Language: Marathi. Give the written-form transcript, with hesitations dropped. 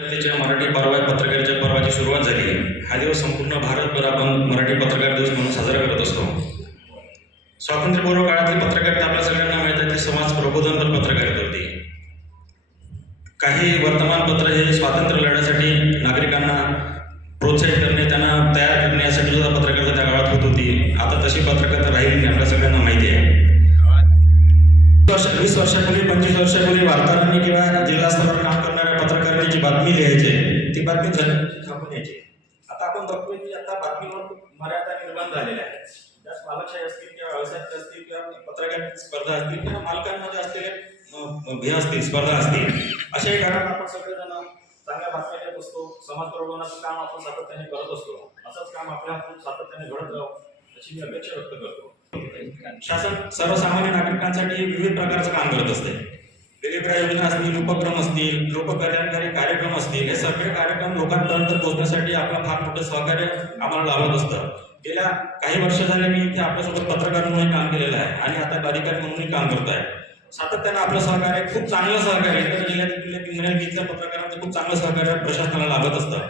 त्याच्या मराठी पत्रकारितेच्या पर्वाची सुरुवात झाली. हा दिवस संपूर्ण भारतभर आपण मराठी पत्रकार दिवस म्हणून साजरा करत असतो. स्वातंत्र्यपूर्व काळातील पत्रकारिता आपल्या सगळ्यांना माहित आहे, ती समाज प्रबोधनपर पत्रकारिता होती. काही वर्तमानपत्र हे स्वातंत्र्य लढ्यासाठी नागरिकांना प्रोत्साहित करणे, त्यांना तयार करणे यासाठी सुद्धा पत्रकारिता त्या काळात होत होती. आता तशी पत्रकारिता राहिली नाही, आपल्या सगळ्यांना माहिती आहे. 20 वर्षापूर्वी 25 वर्षापूर्वी वार्ताहरांनी किंवा जिल्हा स्तरावर काम करणाऱ्या पत्रकारांनी जी बातमी लिहायची ती बातमी छापून यायची. आता आपण बघतोय की आता बातमीवर खूप मर्यादा निर्माण झालेल्या आहेत. त्यात मालकशाही असतील किंवा व्यवसायात असतील किंवा पत्रकारिता स्पर्धा असतील किंवा मालकांमध्ये असलेले असतील स्पर्धा असतील, अशाही कारण आपण सगळेजण चांगल्या बातम्या देत असतो. समाज प्रबोधनाचं काम आपण सातत्याने करत असतो. असंच काम आपल्या सातत्याने घडत राहावं अशी मी अपेक्षा व्यक्त करतो. शासन सर्वसामान्य नागरिकांसाठी विविध प्रकारचं काम करत असते. वेगवेगळ्या योजना असतील, उपक्रम असतील, लोककल्याणकारी कार्यक्रम असतील, हे सगळे कार्यक्रम लोकांपर्यंत पोहोचण्यासाठी आपलं फार मोठं सहकार्य आम्हाला लाभत असतं. गेल्या काही वर्ष झाले मी इथे आपल्यासोबत पत्रकार म्हणून काम केलेलं आहे आणि आता अधिकारी म्हणूनही काम करत आहे. सातत्यानं आपलं सहकार्य, खूप चांगलं सहकार्य, इतर जिल्ह्यातील पत्रकारांचं खूप चांगलं सहकार्य प्रशासनाला लाभत असतं.